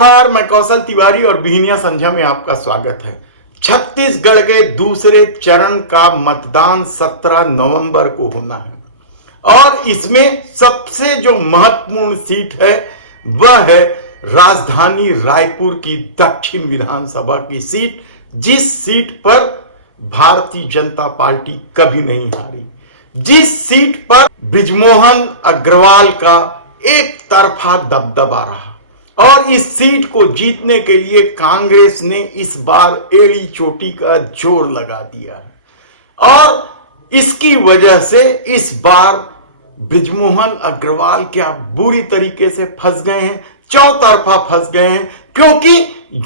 जोहार, मैं कौशल तिवारी और बिहनिया संध्या में आपका स्वागत है। छत्तीसगढ़ के दूसरे चरण का मतदान 17 नवंबर को होना है और इसमें सबसे जो महत्वपूर्ण सीट है वह है राजधानी रायपुर की दक्षिण विधानसभा की सीट, जिस सीट पर भारतीय जनता पार्टी कभी नहीं हारी, जिस सीट पर बृजमोहन अग्रवाल का एक तरफा दबदबा रहा और इस सीट को जीतने के लिए कांग्रेस ने इस बार एड़ी चोटी का जोर लगा दिया है और इसकी वजह से इस बार बृजमोहन अग्रवाल क्या बुरी तरीके से फंस गए हैं, चौतरफा फंस गए हैं, क्योंकि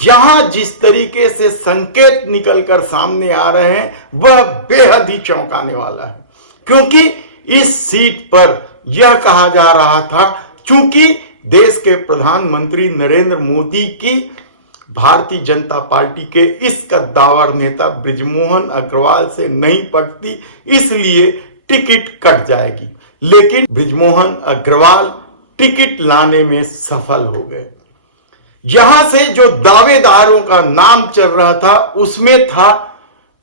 यहां जिस तरीके से संकेत निकलकर सामने आ रहे हैं वह बेहद ही चौंकाने वाला है। क्योंकि इस सीट पर यह कहा जा रहा था, चूंकि देश के प्रधानमंत्री नरेंद्र मोदी की भारतीय जनता पार्टी के इस कद्दावर नेता बृजमोहन अग्रवाल से नहीं पटती, इसलिए टिकट कट जाएगी। लेकिन बृजमोहन अग्रवाल टिकट लाने में सफल हो गए। यहां से जो दावेदारों का नाम चल रहा था उसमें था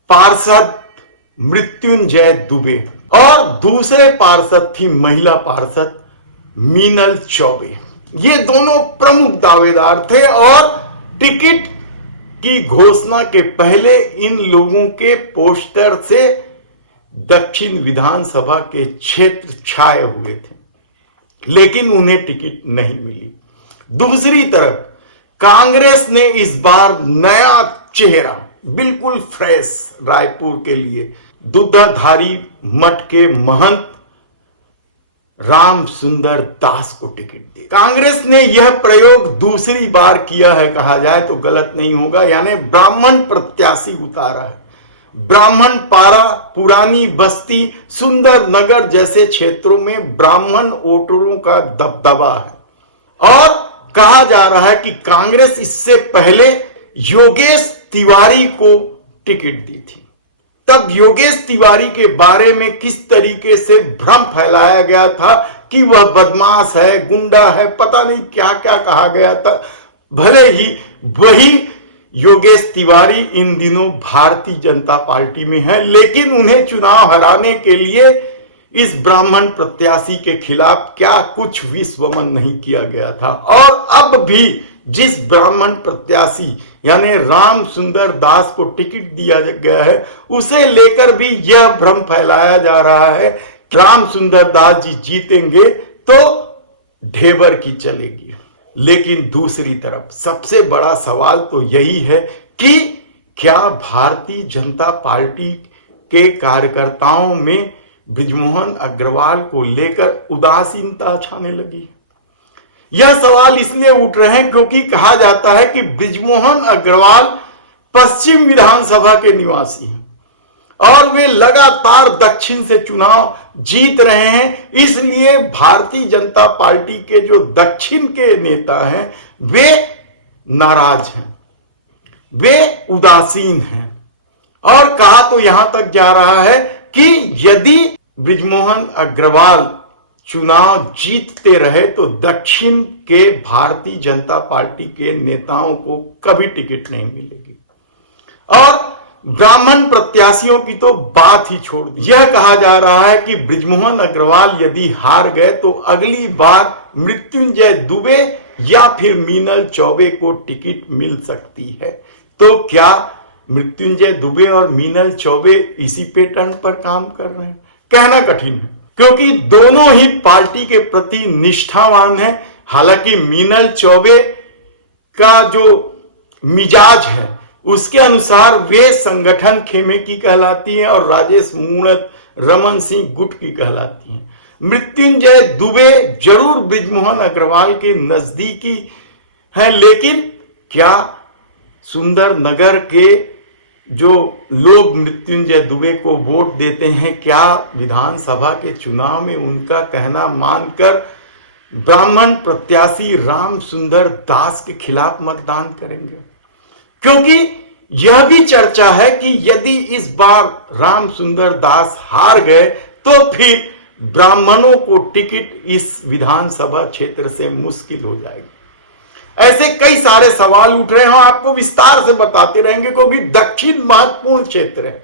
पार्षद मृत्युंजय दुबे और दूसरे पार्षद थी महिला पार्षद मीनल चौबे। ये दोनों प्रमुख दावेदार थे और टिकट की घोषणा के पहले इन लोगों के पोस्टर से दक्षिण विधानसभा के क्षेत्र छाए हुए थे, लेकिन उन्हें टिकट नहीं मिली। दूसरी तरफ कांग्रेस ने इस बार नया चेहरा, बिल्कुल फ्रेश रायपुर के लिए दूधाधारी मठ के महंत राम सुंदर दास को टिकट दी। कांग्रेस ने यह प्रयोग दूसरी बार किया है, कहा जाए तो गलत नहीं होगा, यानी ब्राह्मण प्रत्याशी उतारा है। ब्राह्मण पारा, पुरानी बस्ती, सुंदर नगर जैसे क्षेत्रों में ब्राह्मण वोटरों का दबदबा है और कहा जा रहा है कि कांग्रेस इससे पहले योगेश तिवारी को टिकट दी थी। तब योगेश तिवारी के बारे में किस तरीके से भ्रम फैलाया गया था कि वह बदमाश है, गुंडा है, पता नहीं क्या क्या कहा गया था। भले ही वही योगेश तिवारी इन दिनों भारतीय जनता पार्टी में है, लेकिन उन्हें चुनाव हराने के लिए इस ब्राह्मण प्रत्याशी के खिलाफ क्या कुछ विश्वमन नहीं किया गया था। और अब भी जिस ब्राह्मण प्रत्याशी यानी राम सुंदर दास को टिकट दिया गया है, उसे लेकर भी यह भ्रम फैलाया जा रहा है राम सुंदर दास जी जीतेंगे तो ढेबर की चलेगी। लेकिन दूसरी तरफ सबसे बड़ा सवाल तो यही है कि क्या भारतीय जनता पार्टी के कार्यकर्ताओं में बृजमोहन अग्रवाल को लेकर उदासीनता छाने लगी। यह सवाल इसलिए उठ रहे हैं क्योंकि कहा जाता है कि बृजमोहन अग्रवाल पश्चिम विधानसभा के निवासी हैं और वे लगातार दक्षिण से चुनाव जीत रहे हैं, इसलिए भारतीय जनता पार्टी के जो दक्षिण के नेता हैं वे नाराज हैं, वे उदासीन हैं। और कहा तो यहां तक जा रहा है कि यदि बृजमोहन अग्रवाल चुनाव जीतते रहे तो दक्षिण के भारतीय जनता पार्टी के नेताओं को कभी टिकट नहीं मिलेगी। और ब्राह्मण प्रत्याशियों की तो बात ही छोड़ दी। यह कहा जा रहा है कि बृजमोहन अग्रवाल यदि हार गए तो अगली बार मृत्युंजय दुबे या फिर मीनल चौबे को टिकट मिल सकती है। तो क्या मृत्युंजय दुबे और मीनल चौबे इसी पैटर्न पर काम कर रहे हैं? कहना कठिन है, क्योंकि दोनों ही पार्टी के प्रति निष्ठावान हैं। हालांकि मीनल चौबे का जो मिजाज है उसके अनुसार वे संगठन खेमे की कहलाती हैं और राजेश मूणत, रमन सिंह गुट की कहलाती हैं। मृत्युंजय दुबे जरूर बृजमोहन अग्रवाल के नजदीकी है, लेकिन क्या सुंदर नगर के जो लोग मृत्युंजय दुबे को वोट देते हैं, क्या विधानसभा के चुनाव में उनका कहना मानकर ब्राह्मण प्रत्याशी राम सुंदर दास के खिलाफ मतदान करेंगे? क्योंकि यह भी चर्चा है कि यदि इस बार राम सुंदर दास हार गए तो फिर ब्राह्मणों को टिकट इस विधानसभा क्षेत्र से मुश्किल हो जाएगी। ऐसे कई सारे सवाल उठ रहे हैं, हम आपको विस्तार से बताते रहेंगे क्योंकि दक्षिण महत्वपूर्ण क्षेत्र है।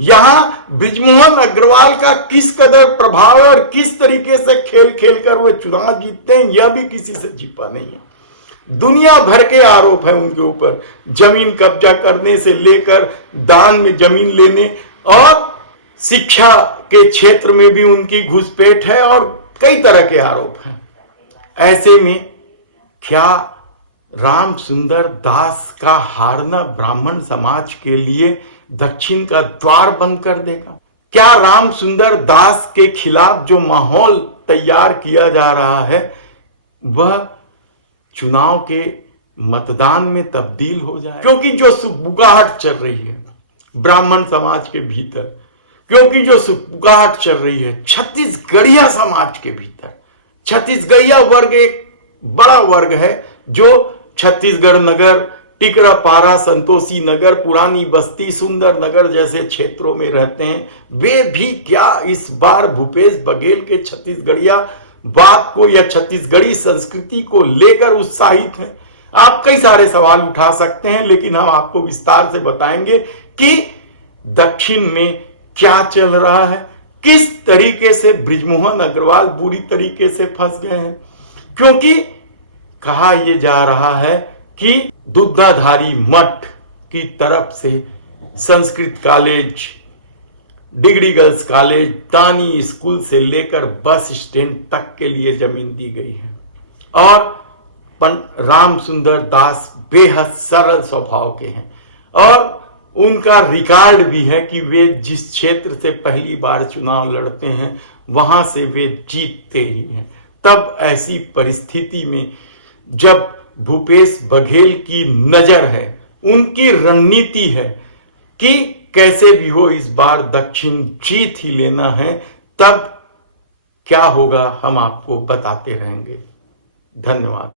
यहां बृजमोहन अग्रवाल का किस कदर प्रभाव है और किस तरीके से खेल खेलकर वे चुनाव जीतते हैं, यह भी किसी से छिपा नहीं है। दुनिया भर के आरोप है उनके ऊपर, जमीन कब्जा करने से लेकर दान में जमीन लेने और शिक्षा के क्षेत्र में भी उनकी घुसपैठ है और कई तरह के आरोप हैं। ऐसे में क्या राम सुंदर दास का हारना ब्राह्मण समाज के लिए दक्षिण का द्वार बंद कर देगा? क्या राम सुंदर दास के खिलाफ जो माहौल तैयार किया जा रहा है वह चुनाव के मतदान में तब्दील हो जाए? क्योंकि जो सुबुगाहट चल रही है ब्राह्मण समाज के भीतर, क्योंकि जो सुबुगाहट चल रही है छत्तीसगढ़िया समाज के भीतर, छत्तीसगढ़िया वर्ग एक बड़ा वर्ग है जो छत्तीसगढ़ नगर, टिकरापारा, संतोषी नगर, पुरानी बस्ती, सुंदर नगर जैसे क्षेत्रों में रहते हैं। वे भी क्या इस बार भूपेश बघेल के छत्तीसगढ़िया बात को या छत्तीसगढ़ी संस्कृति को लेकर उत्साहित हैं? आप कई सारे सवाल उठा सकते हैं, लेकिन हम आपको विस्तार से बताएंगे कि दक्षिण में क्या चल रहा है, किस तरीके से बृजमोहन अग्रवाल बुरी तरीके से फंस गए हैं। क्योंकि कहा यह जा रहा है कि दुग्धाधारी मठ की तरफ से Sanskrit college, degree girls college, दानी स्कूल से लेकर बस स्टैंड तक के लिए जमीन दी गई है और राम सुंदर दास बेहद सरल स्वभाव के हैं और उनका रिकॉर्ड भी है कि वे जिस क्षेत्र से पहली बार चुनाव लड़ते हैं वहां से वे जीतते ही हैं। तब ऐसी परिस्थिति में जब भूपेश बघेल की नजर है, उनकी रणनीति है कि कैसे भी हो इस बार दक्षिण जीत ही लेना है, तब क्या होगा हम आपको बताते रहेंगे। धन्यवाद।